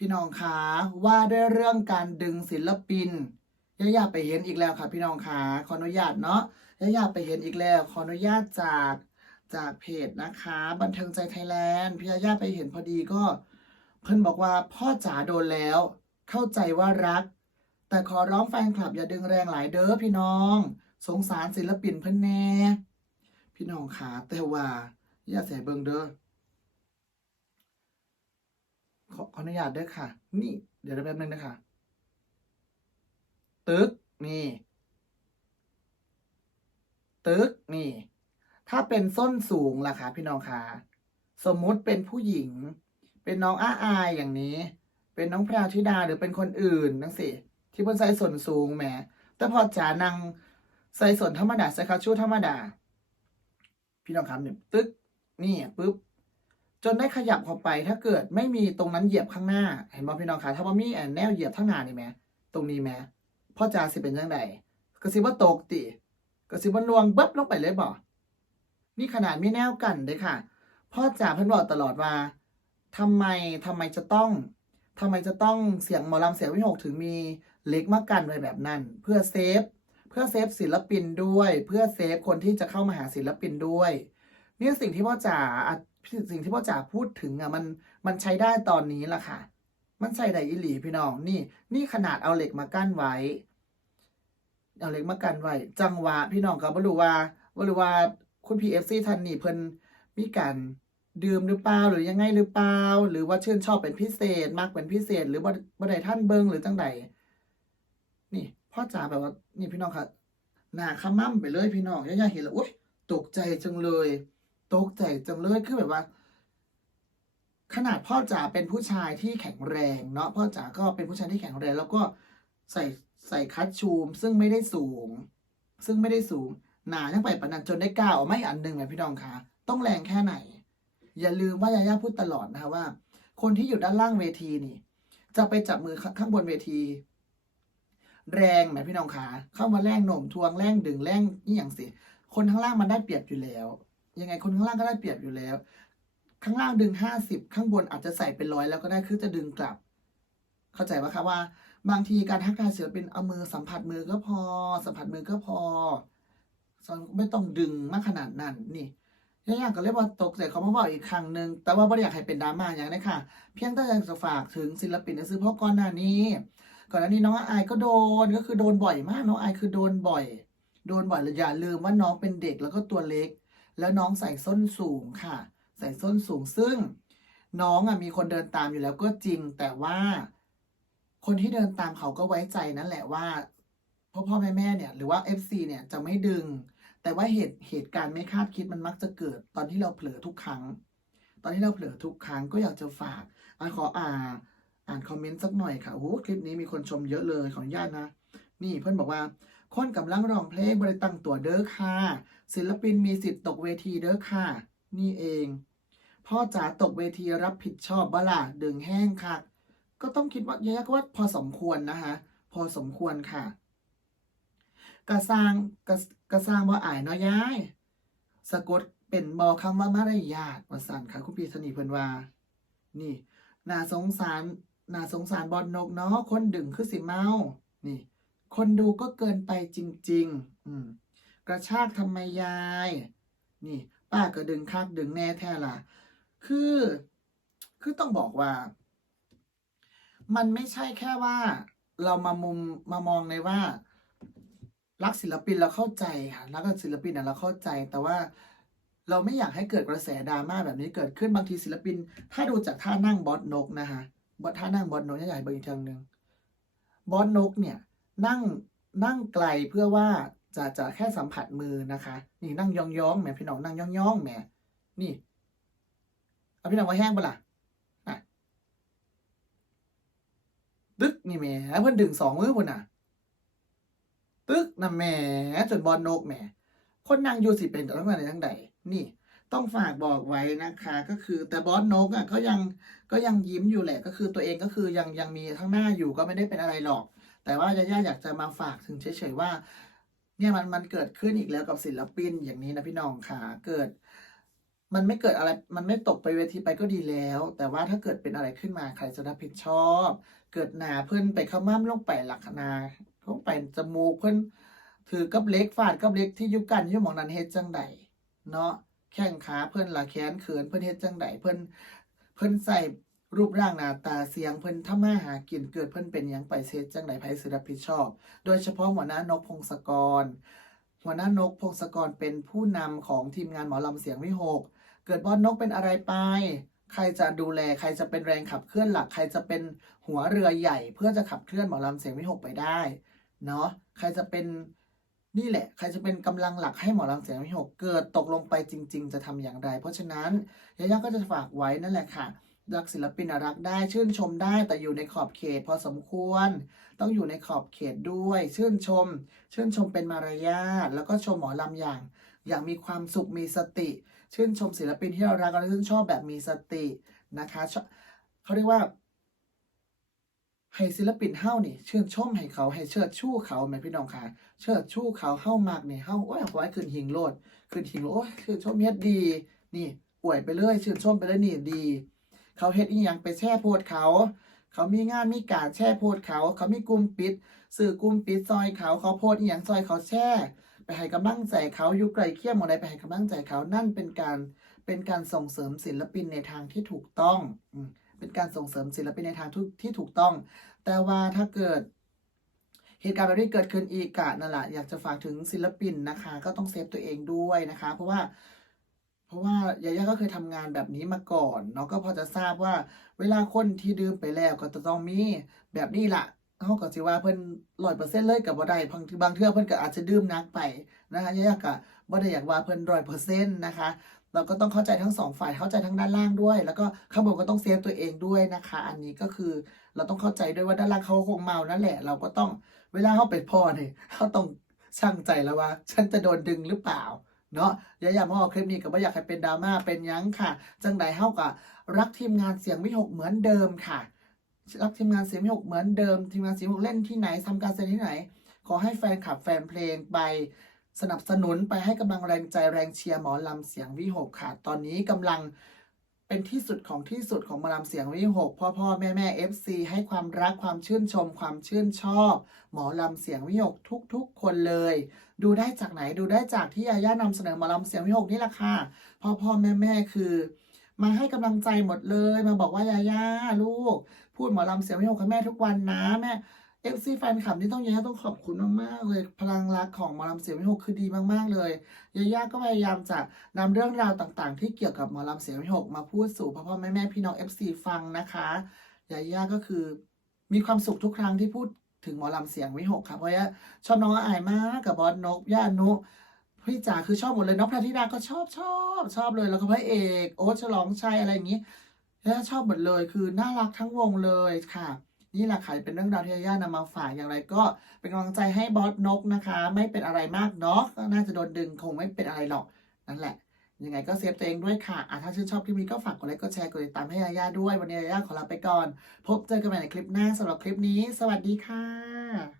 พี่น้องคะว่าด้วยเรื่องการดึงศิลปินย่าย่าไปเห็นอีกแล้วค่ะ พี่น้องคะขออนุญาตเนาะย่าย่าไปเห็นอีกแล้ว ขออนุญาตจากจากเพจนะคะ บันเทิงใจไทยแลนด์พี่ย่าย่าไปเห็นพอดีก็ เพิ่นบอกว่าพ่อจ๋าโดนแล้ว เข้าใจว่ารัก แต่ขอร้องแฟนคลับอย่าดึงแรงหลายเด้อพี่น้อง สงสารศิลปินเพิ่นแน่พี่น้องขาแต่ว่าย่าใส่เบิงเด้อ ขอขอนุญาตเด้อค่ะ นี่ เดี๋ยวแป๊บนึงนะคะตึกนี่ ตึกนี่ ถ้าเป็นส้นสูงล่ะคะพี่น้องคะสมมุติเป็นผู้หญิง เป็นน้องอ้าอายอย่างนี้ เป็นน้องแพรวธิดาหรือเป็นคนอื่นนั่งสิที่เพิ่นใส่ส่วนสูงแหมแต่พอจ๋านางใส่ส่วนธรรมดาใส่คาชูธรรมดา พี่น้องครับเนี่ยตึ๊กนี่ปุ๊บ จนได้ขยับเข้าไปถ้าเกิดไม่มีตรงนั้นเหยียบข้างหน้า เห็นไหมพี่น้องคะถ้าว่มีแอนแนวเหยียบข้างหน้านี่ไหมตรงนี้ไหมพ่อจ๋าสิเป็นยังไงกระซิบว่าตกติกระซิบว่าลวงเบิบลงไปเลยบ่นี่ขนาดไมีแนวกันเลยค่ะพ่อจ๋าเพิ่นบอกตลอดว่าทำไมทำไมจะต้องทำไมจะต้องเสียงหมอลำเสียงวิหกถึงมีเล็กมากันไว้แบบนั้น เพื่อเซฟ เพื่อเซฟศิลปินด้วย เพื่อเซฟคนที่จะเข้ามาหาศิลปินด้วยนี่สิ่งที่พ่อจ๋า สิ่งที่พ่อจ๋าพูดถึงอะมันมันใช้ได้ตอนนี้ละค่ะ มันใช้ได้อีหลีพี่น้องนี่ นี่ขนาดเอาเหล็กมากั้นไว้ เอาเหล็กมากั้นไว้ จังหวะพี่น้องก็บ่รู้ว่าบ่รู้ว่าคุณพีเอฟซีท่านนี่เพิ่นมีการดื่มหรือเปล่าหรือยังไงหรือเปล่าหรือว่าชื่นชอบเป็นพิเศษมากเป็นพิเศษ หรือบ่บ่ได้ท่านเบิงหรือจังใดนี่พ่อจ๋าแบบว่า นี่พี่น้องค่ะหน้าขมั่มไปเลยพี่น้องย่าๆเห็นแล้วอุ้ยตกใจจังเลย ตกใจจังเลยคือแบบว่า ขนาดพ่อจ๋าเป็นผู้ชายที่แข็งแรงเนาะพ่อจ๋าก็เป็นผู้ชายที่แข็งแรง แล้วก็ใส่ใส่คัตชูม ซึ่งไม่ได้สูง ซึ่งไม่ได้สูงหนาทั้งไปปนันจนได้ก้าวออไม่อันหนึ่งเลยพี่น้องคะต้องแรงแค่ไหน อย่าลืมว่ายาย่าพูดตลอดนะคะว่า คนที่อยู่ด้านล่างเวทีนี่ จะไปจับมือข้างบนเวที แรงไหมพี่น้องคะเข้ามาแรงโหน่มทวงแรงดึงแรงนี่อย่างสิคนข้างล่างมันได้เปรียบอยู่แล้ว ยังไงคนข้างล่างก็ได้เปรียบอยู่แล้ว ข้างล่างดึงห้าสิบข้างบนอาจจะใส่เป็นร้อยแล้วก็ได้คือจะดึงกลับ เข้าใจปะคะว่า บางทีการทักทายศิลปินเอามือสัมผัสมือก็พอ สัมผัสมือก็พอไม่ต้องดึงมากขนาดนั้นนี่ยายาก็เลยกว่าตกใจเขามาบอกอีกครั้งหนึ่งแต่ว่าไม่อยากให้เป็นดราม่าอย่างนี้ค่ะ เพียงแต่อยากจะฝากถึงศิลปินนะซื้อเพราะก่อนหน้านี้ ก่อนหน้านี้น้องอายก็โดนก็คือโดนบ่อยมากน้องอายคือโดนบ่อย โดนบ่อยแล้วอย่าลืมว่าน้องเป็นเด็กแล้วก็ตัวเล็ก แล้วน้องใส่ส้นสูงค่ะ ใส่ส้นสูงซึ่งน้องอะมีคนเดินตามอยู่แล้วก็จริง แต่ว่า คนที่เดินตามเขาก็ไว้ใจนั่นแหละว่าพ่อพ่อแม่แม่เนี่ยหรือว่า FC เนี่ยจะไม่ดึง แต่ว่าเหตุเหตุการณ์ไม่คาดคิดมันมักจะเกิด ตอนที่เราเผลอทุกครั้ง ตอนที่เราเผลอทุกครั้งก็อยากจะฝากอะขออ่านอ่านคอมเมนต์สักหน่อยค่ะโอ้หคลิปนี้มีคนชมเยอะเลยขออนุญาตนะ นี่เพื่อนบอกว่าคนกำลังร้องเพลงบริตั้งตัวเด้อค่ะ ศิลปินมีสิทธิ์ตกเวทีเด้อค่ะ นี่เอง พ่อจ๋าตกเวทีรับผิดชอบบ้าล่ะดึงแห้งค่ะ ก็ต้องคิดว่ายายกว่าพอสมควรนะคะพอสมควรค่ะกระสร้างกระกระสร้างว่าอายเนาะยาย สะกดเป็นบอคำว่ามารยาทวสันค่ะคุณพี่สนีเพิ่นว่า นี่น่าสงสารน่าสงสารบอลนกเนาะคนดึงคือสิเมา นี่ คนดูก็เกินไปจริง ๆ อืม กระชากทำไมยาย นี่ป้าก็ดึงคักดึงแน่แท้ล่ะคือ คือต้องบอกว่า มันไม่ใช่แค่ว่า เรามามุมมามองในว่า รักศิลปินเราเข้าใจค่ะรักศิลปินเราเข้าใจ แต่ว่าเราไม่อยากให้เกิดกระแสดราม่าแบบนี้เกิดขึ้นบางทีศิลปิน ถ้าดูจากท่านั่งบอสนกนะคะบอสท่านั่งบอสนกใหญ่ๆเบอร์อีกทางหนึ่งบอสนกเนี่ยนั่งนั่งไกลเพื่อว่า จะจะแค่สัมผัสมือนะคะ นี่นั่งยองๆแหมพี่น้องนั่งยองๆแหมนี่เอาพี่น้องไว้แห้งปะล่ะอะตึกนี่แหมเพิ่อนดึงสองมือพุ่นน่ะ ตึกนะแหมจนบอลนกแหมคนนางอยู่สิเป็นแต่ต้องอะไรทั้งใดนี่ ต้องฝากบอกไว้นะคะ ก็คือแต่บอสนกอะก็ยังก็ยังยิ้มอยู่แหละ ก็คือตัวเองก็คือยังยังมีข้างหน้าอยู่ก็ไม่ได้เป็นอะไรหรอก แต่ว่าย่าๆอยากจะมาฝากถึงเฉยๆว่า เนี่ยมันมันเกิดขึ้นอีกแล้วกับศิลปินอย่างนี้นะพี่น้องค่ะเกิด มันไม่เกิดอะไรมันไม่ตกไปเวทีไปก็ดีแล้ว แต่ว่าถ้าเกิดเป็นอะไรขึ้นมาใครจะรับผิดชอบ เกิดหนาเพิ่อนไปเข้าม่ามลงไปหลักนาลงไปจมูกเพิ่อนถือกับเล็กฟาดกับเล็กที่ยุกันยู่หมองนั้นเฮ็ดจังใดเนาะแข้งขาเพิ่อนละแขนเขินเพิ่อนเฮ็ดจังใดเพิ่อนเพิ่อนใส่ รูปร่างหน้าตาเสียงเพิ่นทำมาหากินเกิดเพิ่นเป็นหยังไปเฮ็ดจังใดไผสิรับผิดชอบ โดยเฉพาะหัวหน้านกพงศกร หัวหน้านกพงศกรเป็นผู้นำของทีมงานหมอลำเสียงวิหก เกิดบอสนกเป็นอะไรไป ใครจะดูแลใครจะเป็นแรงขับเคลื่อนหลัก ใครจะเป็นหัวเรือใหญ่ เพื่อจะขับเคลื่อนหมอลำเสียงวิหกไปได้เนาะใครจะเป็นนี่แหละ ใครจะเป็นกำลังหลักให้หมอลำเสียงวิหกเกิดตกลงไปจริง ๆ จะทำอย่างไร เพราะฉะนั้นยายาก็จะฝากไว้นั่นแหละค่ะ รักศิลปินรักได้ชื่นชมได้แต่อยู่ในขอบเขตพอสมควร ต้องอยู่ในขอบเขตด้วย ชื่นชม ชื่นชมเป็นมารยาทแล้วก็ชมหมอลำอย่าง อย่างมีความสุขมีสติ ชื่นชมศิลปินที่เรารักและชื่นชอบแบบมีสตินะคะเขาเรียกว่าให้ศิลปินเฮ้านี่ชื่นชมให้เขาให้เชิดชู้เขาแม่พี่น้องค่ะ เชิดชู้เขาเฮ้ามากนี่เฮ้าโอ้ยขอให้ขึ้นหิงโลดขึ้นหิงโลดโอ้ยชื่นชมเฮ็ดดี นี่อวยไปเลยชื่นชมไปเลยนี่ดี เขาเฮ็ดอีหยังไปแช่โพดเขา เขามีงานมีการแช่โพดเขา เขามีกลุ่มปิดสื่อกลุ่มปิดซอยเขาเขาโพดอีหยังซอยเขาแช่ไปให้กำลังใจเขาอยู่ไกลเคียมดเลยไปให้กำลังใจเขานั่นเป็นการเป็นการส่งเสริมศิลปินในทางที่ถูกต้องเป็นการส่งเสริมศิลปินในทางที่ถูกต้อง แต่ว่าถ้าเกิดเหตุการณ์แบบนี้เกิดขึ้นอีกอะนั่นแหละอยากจะฝากถึงศิลปินนะคะ ก็ต้องเซฟตัวเองด้วยนะคะ เพราะว่า เพราะว่ายาย่าก็เคยทำงานแบบนี้มาก่อนเนาะก็พอจะทราบว่า เวลาคนที่ดื่มไปแล้วก็จะต้องมีแบบนี้ล่ะเขาก็สิว่าเพิ่นร้อยเปอร์เซ็นต์เลยกับบ่ได้บางบางเทื่อเพิ่นก็อาจจะดื่มนักไปนะคะยายาก็บ่ได้อยากว่าเพิ่นร้อยเปอร์เซ็นต์นะคะเราก็ต้องเข้าใจทั้งสองฝ่ายเข้าใจทั้งด้านล่างด้วย แล้วก็ข้างบนก็ต้องเซฟตัวเองด้วยนะคะ อันนี้ก็คือเราต้องเข้าใจด้วยว่าด้านล่างเขาคงเมานั่นแหละ เราก็ต้องเวลาเขาไปพ่อเนี่ยเขาต้องช่างใจแล้วว่า ฉันจะโดนดึงหรือเปล่า เนาะอย่าอย่ามาเอาคลิปนี้ก็ไม่อยากให้เป็นดราม่าเป็นยังค่ะ จังใดเฮากับรักทีมงานเสียงวิหกเหมือนเดิมค่ะ รักทีมงานเสียงวิหกเหมือนเดิม ทีมงานเสียงวิหกเล่นที่ไหนทำการแสดงที่ไหน ขอให้แฟนคลับแฟนเพลงไปสนับสนุนไปให้กำลังแรงใจแรงเชียร์หมอลำเสียงวิหกค่ะ ตอนนี้กำลังเป็นที่สุดของที่สุดของหมอลำเสียงวิหกพ่อพ่อแม่แม่เอฟซีให้ความรักความชื่นชม ความชื่นชอบ หมอลำเสียงวิหกทุกๆคนเลย ดูได้จากไหนดูได้จากที่ยาย่านำเสนอหมอลำเสียงวิหกนี่แหละค่ะพ่อพ่อแม่แม่คือ มาให้กำลังใจหมดเลย มาบอกว่ายาย่าลูก พูดหมอลำเสียงวิหกให้แม่ทุกวันนะแม่เอฟซีแฟนคลับที่ต้องยาย่าต้องขอบคุณมากๆเลยพลังรักของหมอลำเสียงวิหกคือดีมากๆเลยยาย่าก็พยายามจะนำเรื่องราวต่างๆ ที่เกี่ยวกับหมอลำเสียงวิหกมาพูดสู่พ่อพ่อแม่แม่พี่น้องเอฟซีฟังนะคะยาย่าก็คือมีความสุขทุกครั้งที่พูด ถึงหมอลำเสียงวิหกค่ะเพราะว่าชอบน้องอายมากกับบอสนกย่านุพี่จ๋าคือชอบหมดเลยน้องพระธิดาก็ชอบชอบชอบเลยแล้วก็พระเอกโอ๊ตฉลองชัยอะไรอย่างนี้ย่าชอบหมดเลยคือน่ารักทั้งวงเลยค่ะ นี่แหละค่ะเป็นเรื่องราวที่ย่านำมาฝากอย่างไร ก็เป็นกำลังใจให้บอสนกนะคะ ไม่เป็นอะไรมากเนาะก็น่าจะโดนดึงคงไม่เป็นอะไรหรอกนั่นแหละ ยังไงก็เซฟตัวเองด้วยค่ะอะถ้าชื่นชอบคลิปนี้ก็ฝากกดไลค์ กดแชร์ กดติดตามให้ยาย่าด้วย วันนี้ยาย่าขอลาไปก่อน พบเจอกันใหม่ในคลิปหน้าสำหรับคลิปนี้ สวัสดีค่ะ